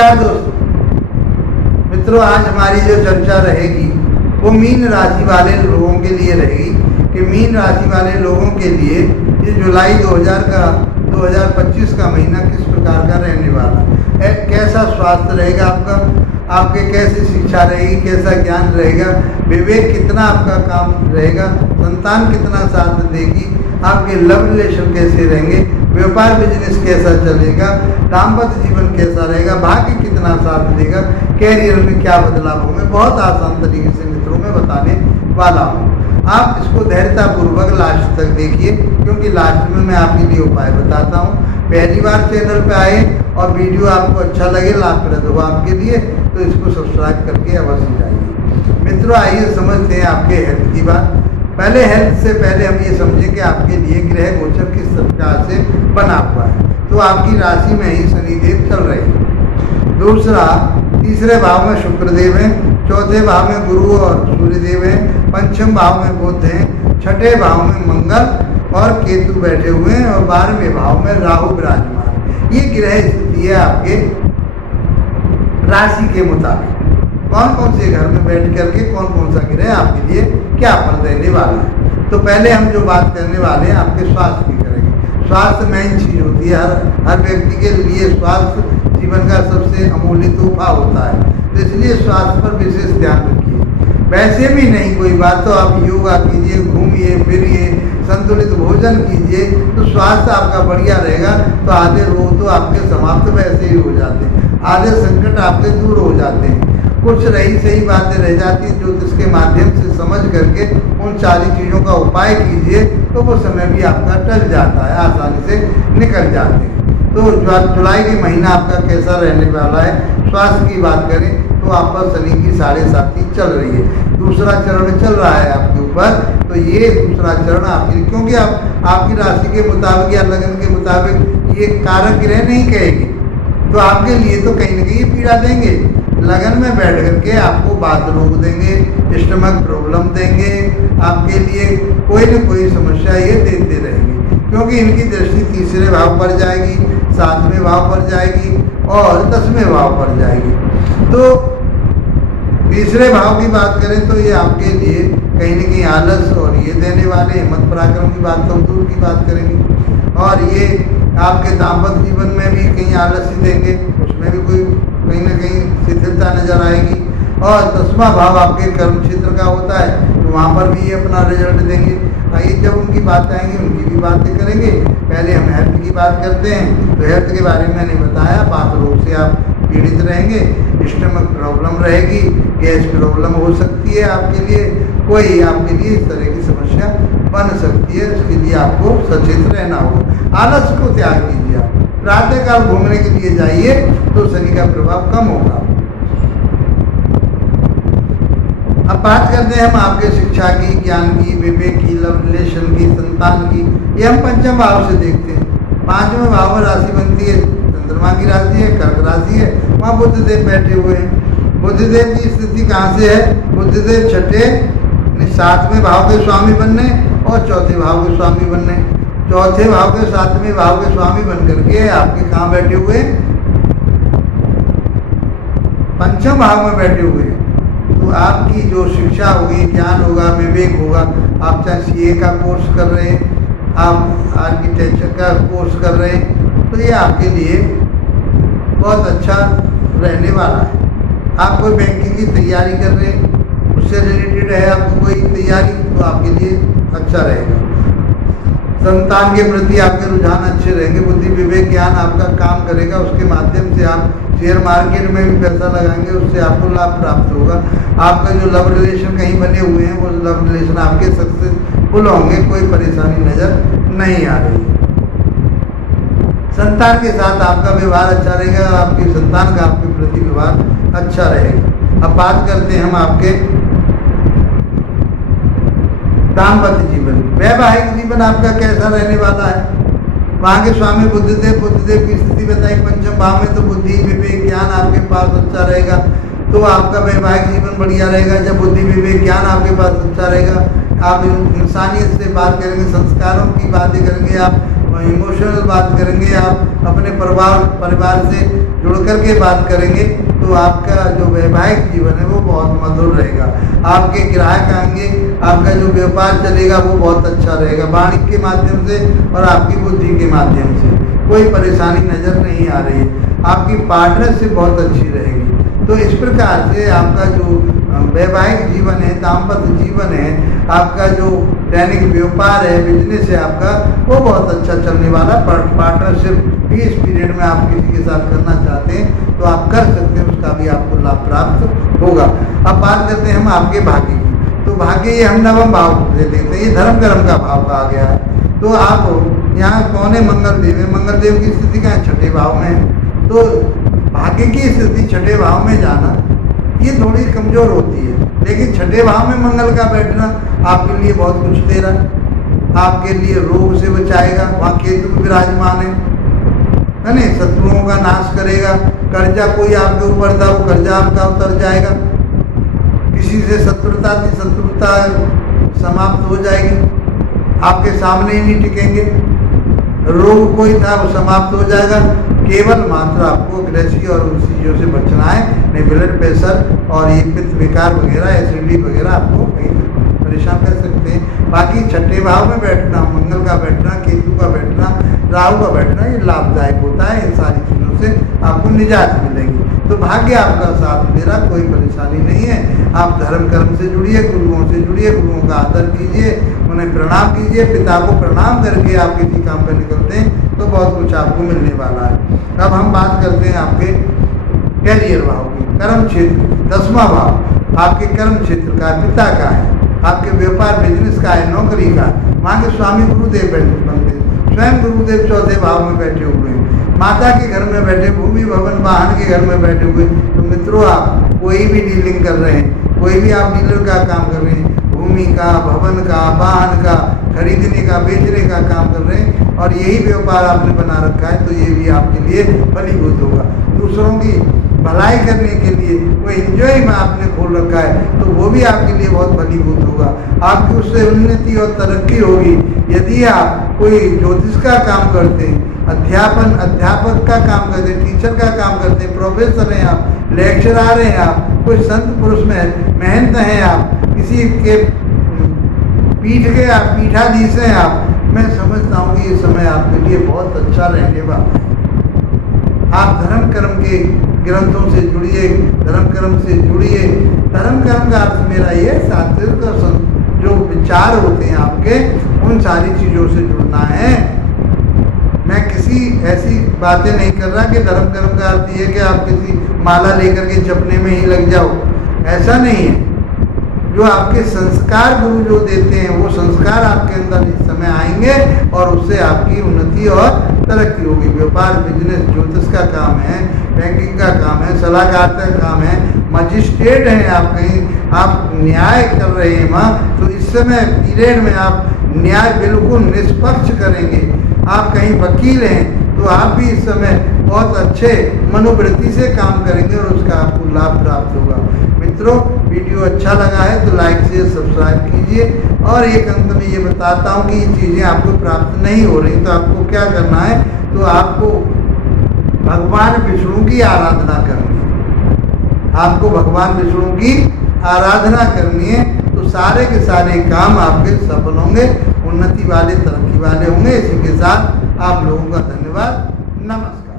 नमस्कार दोस्तों मित्रों, आज हमारी जो चर्चा रहेगी वो मीन राशि वाले लोगों के लिए रहेगी कि मीन राशि वाले लोगों के लिए ये जुलाई 2025 का महीना किस प्रकार का रहने वाला है। कैसा स्वास्थ्य रहेगा आपका, आपके कैसी शिक्षा रहेगी, कैसा ज्ञान रहेगा, विवेक कितना आपका काम रहेगा, संतान कितना साथ देगी, आपके लव रिलेशन कैसे रहेंगे, व्यापार बिजनेस कैसा चलेगा, दाम्पत्य जीवन कैसा रहेगा, भाग्य कितना साथ देगा, कैरियर में क्या बदलाव होंगे। बहुत आसान तरीके से मित्रों में बताने वाला हूँ। आप इसको धैर्यतापूर्वक लास्ट तक देखिए, क्योंकि लास्ट में मैं आपके लिए उपाय बताता हूँ। पहली बार चैनल पे आए और वीडियो आपको अच्छा लगे, लाभप्रद हो आपके लिए, तो इसको सब्सक्राइब करके अवश्य जाइए। मित्रों आइए समझते हैं आपके हेल्थ की बात। पहले हेल्थ से पहले हम ये समझें कि आपके लिए ग्रह गोचर किस प्रकार से बना हुआ है। तो आपकी राशि में ही शनिदेव चल रहे हैं। दूसरा, तीसरे भाव में शुक्रदेव हैं, चौथे भाव में गुरु और सूर्यदेव हैं, पंचम भाव में बुध हैं, छठे भाव में मंगल और केतु बैठे हुए हैं और 12वें भाव में राहु विराजमान। ये ग्रह स्थिति है आपके राशि के मुताबिक। कौन कौन से घर में बैठ करके कौन कौन सा ग्रह आपके लिए क्या फल देने वाला है। तो पहले हम जो बात करने वाले हैं आपके स्वास्थ्य की करेंगे। स्वास्थ्य मेन चीज होती है, हर व्यक्ति के लिए स्वास्थ्य जीवन का सबसे अमूल्य तोहफा होता है। तो इसलिए स्वास्थ्य पर विशेष ध्यान रखिए। वैसे भी नहीं कोई बात तो आप योगा कीजिए, घूमिए फिरिए, संतुलित भोजन कीजिए, तो स्वास्थ्य आपका बढ़िया रहेगा। तो आधे रोग तो आपके समाप्त वैसे ही हो जाते हैं, आधे संकट आपके दूर हो जाते हैं। कुछ रही सही बातें रह जाती हैं, ज्योतिष के माध्यम से समझ करके उन सारी चीज़ों का उपाय कीजिए, तो वो समय भी आपका टल जाता है, आसानी से निकल जाते हैं। तो जुलाई के महीना आपका कैसा रहने वाला है। स्वास्थ्य की बात करें तो आप पर शनि की 7.5 चल रही है, दूसरा चरण चल रहा है आपके ऊपर। तो ये दूसरा चरण आपकी, क्योंकि आपकी राशि के मुताबिक या लगन के मुताबिक ये कारक ग्रह नहीं कहेंगे, तो आपके लिए तो कहीं ना कहीं पीड़ा देंगे। लगन में बैठ करके आपको बात रोक देंगे, स्टमक प्रॉब्लम देंगे, आपके लिए कोई न कोई समस्या ये देते रहेंगे, क्योंकि इनकी दृष्टि तीसरे भाव पर जाएगी, 7वें भाव पर जाएगी और 10वें भाव पर जाएगी। तो तीसरे भाव की बात करें तो ये आपके लिए कहीं न कहीं आलस और ये देने वाले, हिम्मत पराक्रम की बात तो दूर की बात करेंगे। और ये आपके दाम्पत्य जीवन में भी कहीं आलस ही देंगे, उसमें भी कोई कहीं ना कहीं शिथिलता नजर आएगी। और 10वां भाव आपके कर्म क्षेत्र का होता है, तो वहाँ पर भी ये अपना रिजल्ट देंगे। आइए जब उनकी बात आएंगी उनकी भी बातें करेंगे। पहले हम हेल्थ की बात करते हैं। तो हेल्थ के बारे में मैंने बताया, बात रोग से आप पीड़ित रहेंगे, स्टमक प्रॉब्लम रहेगी, गैस प्रॉब्लम हो सकती है आपके लिए, कोई आपके लिए इस तरह की समस्या बन सकती है। उसके लिए आपको सचेत रहना होगा। आलस को त्याग कीजिए। आप प्रातःकाल घूमने के लिए जाइए तो शनि का प्रभाव कम होगा। अब बात करते हैं हम आपके शिक्षा की, ज्ञान की, विवेक की, लव रिलेशन की, संतान की। ये हम पंचम भाव से देखते हैं। 5वें भाव में राशि बनती है, चंद्रमा की राशि है, कर्क राशि है, वहाँ बुधदेव बैठे हुए हैं। बुधदेव की स्थिति कहाँ से है? बुधदेव छठे 7वें भाव के स्वामी बनने और चौथे भाव के स्वामी बनने, चौथे भाव के 7वें भाव के स्वामी बन करके आपके कहाँ बैठे हुए? पंचम भाव में बैठे हुए। तो आपकी जो शिक्षा होगी, ज्ञान होगा, विवेक होगा, आप चाहे सीए का कोर्स कर रहे हैं, आप आर्किटेक्चर का कोर्स कर रहे हैं, तो ये आपके लिए बहुत अच्छा रहने वाला है। आप कोई बैंकिंग की तैयारी कर रहे हैं, उससे रिलेटेड है आपको कोई तैयारी, तो आपके लिए अच्छा रहेगा। संतान के प्रति आपके रुझान अच्छे रहेंगे, बुद्धि विवेक ज्ञान आपका काम करेगा, उसके माध्यम से आप शेयर मार्केट में भी पैसा लगाएंगे, उससे आपको लाभ प्राप्त होगा। आपका जो लव रिलेशन कहीं बने हुए हैं, वो लव रिलेशन आपके सक्सेसफुल होंगे, कोई परेशानी नजर नहीं आ रही। संतान के साथ आपका व्यवहार अच्छा रहेगा, आपकी संतान का आपके प्रति व्यवहार अच्छा रहेगा। अब बात करते हैं हम आपके दाम्पत्य जीवन, वैवाहिक जीवन आपका कैसा रहने वाला है। वहाँ के स्वामी बुद्धदेव की स्थिति बताई पंचम भाव में, तो बुद्धि विवेक ज्ञान आपके पास अच्छा रहेगा, तो आपका वैवाहिक जीवन बढ़िया रहेगा। जब बुद्धि विवेक ज्ञान आपके पास अच्छा रहेगा, आप इंसानियत से बात करेंगे, संस्कारों की बातें करेंगे, आप इमोशनल बात करेंगे, आप अपने परिवार से जुड़ कर के बात करेंगे, तो आपका जो वैवाहिक जीवन है वो बहुत मधुर रहेगा। आपके ग्राहक आएंगे, आपका जो व्यापार चलेगा वो बहुत अच्छा रहेगा, वाणिज्य के माध्यम से और आपकी बुद्धि के माध्यम से कोई परेशानी नज़र नहीं आ रही है। आपकी पार्टनरशिप बहुत अच्छी रहेगी। तो इस प्रकार से आपका जो वैवाहिक जीवन है, दाम्पत्य जीवन है, आपका जो दैनिक व्यापार है, बिजनेस है आपका, वो बहुत अच्छा चलने वाला। पार्टनरशिप भी इस पीरियड में आप किसी के साथ करना चाहते हैं तो आप कर सकते हैं, उसका भी आपको लाभ प्राप्त होगा। अब बात करते हैं हम आपके भाग्य की। तो भाग्य ये हम नवम भाव दे देते हैं, ये धर्म कर्म का भाव कहा गया है। तो आप यहाँ कौन है? मंगल देव है। मंगल देव की स्थिति क्या है? छठे भाव में है। तो भाग्य की स्थिति छठे भाव में जाना ये थोड़ी कमजोर होती है, लेकिन छठे भाव में मंगल का बैठना आपके लिए बहुत कुछ दे रहा है। आपके लिए रोग से बचाएगा, वहाँ केतु विराजमान है नहीं, शत्रुओं का नाश करेगा। कर्जा कोई आपके ऊपर था वो कर्जा आपका उतर जाएगा, किसी से शत्रुता थी शत्रुता समाप्त हो जाएगी, आपके सामने ही नहीं टिकेंगे। रोग कोई था वो समाप्त हो जाएगा। केवल मात्र आपको ग्रैसी और उन चीज़ों से बचना है, नहीं ब्लड प्रेशर और ये पित्त विकार वगैरह, एसिडिटी वगैरह आपको कहीं परेशान कर सकते हैं। बाकी छठे भाव में बैठना, मंगल का बैठना, केतु का बैठना, राहु का बैठना, ये लाभदायक होता है। इन सारी चीज़ों से आपको निजात मिलेगी। तो भाग्य आपका साथ दे रहा, कोई परेशानी नहीं है। आप धर्म कर्म से जुड़िए, गुरुओं से जुड़िए, गुरुओं का आदर कीजिए, उन्हें प्रणाम कीजिए। पिता को प्रणाम करके आप किसी काम पर निकलते हैं तो बहुत कुछ आपको मिलने वाला है। अब हम बात करते हैं आपके कैरियर भाव की। कर्म क्षेत्र 10वां भाव आपके कर्म क्षेत्र का, पिता का है, आपके व्यापार बिजनेस का है, नौकरी का है। वहाँ के स्वामी गुरुदेव बनते हैं, स्वयं गुरुदेव चौथे भाव में बैठे हुए हैं। माता के घर में बैठे, भूमि भवन वाहन के घर में बैठे हुए। तो मित्रों, आप कोई भी डीलिंग कर रहे हैं, कोई भी आप डीलर का काम कर रहे हैं, भूमि का, भवन का, वाहन का, खरीदने का, बेचने का काम कर रहे हैं और यही व्यापार आपने बना रखा है, तो ये भी आपके लिए फलीभूत होगा। दूसरों की भलाई करने के लिए वो एंजॉय में आपने खोल रखा है, तो वो भी आपके लिए बहुत फलीभूत होगा। आपकी उससे उन्नति और तरक्की होगी। यदि आप कोई ज्योतिष का काम करते हैं, अध्यापक का काम करते हैं, टीचर का काम करते हैं, प्रोफेसर हैं आप, लेक्चरर हैं आप, कोई संत पुरुष में महंत हैं आप, किसी के पीठ के आप पीठाधीश हैं आप, मैं समझता हूँ कि ये समय आपके लिए बहुत अच्छा रहने वाला है। आप धर्म कर्म के ग्रंथों से जुड़िए, धर्म कर्म से जुड़िए। धर्म कर्म का अर्थ मेरा ये सात्विक जो विचार होते हैं आपके, उन सारी चीज़ों से जुड़ना है। मैं किसी ऐसी बातें नहीं कर रहा कि धर्म कर्म का अर्थ ये कि आप किसी माला लेकर के जपने में ही लग जाओ, ऐसा नहीं है। जो आपके संस्कार गुरु जो देते हैं वो संस्कार आपके अंदर इस समय आएंगे और उससे आपकी उन्नति और तरक्की होगी। व्यापार बिजनेस ज्योतिष का काम है, बैंकिंग का काम है, सलाहकार का काम है, मजिस्ट्रेट हैं आप, कहीं आप न्याय कर रहे हैं माँ, तो इस समय पीरियड में आप न्याय बिल्कुल निष्पक्ष करेंगे। आप कहीं वकील हैं तो आप भी इस समय बहुत अच्छे मनोवृत्ति से काम करेंगे और उसका आपको लाभ प्राप्त होगा। मित्रों, वीडियो अच्छा लगा है तो लाइक शेयर सब्सक्राइब कीजिए। और एक अंत में ये बताता हूँ कि ये चीज़ें आपको प्राप्त नहीं हो रही तो आपको क्या करना है, तो आपको भगवान विष्णु की आराधना करनी है। आपको भगवान विष्णु की आराधना करनी है तो सारे के सारे काम आपके सफल होंगे, उन्नति वाले, तरक्की वाले होंगे। इसी के साथ आप लोगों का धन्यवाद, नमस्कार।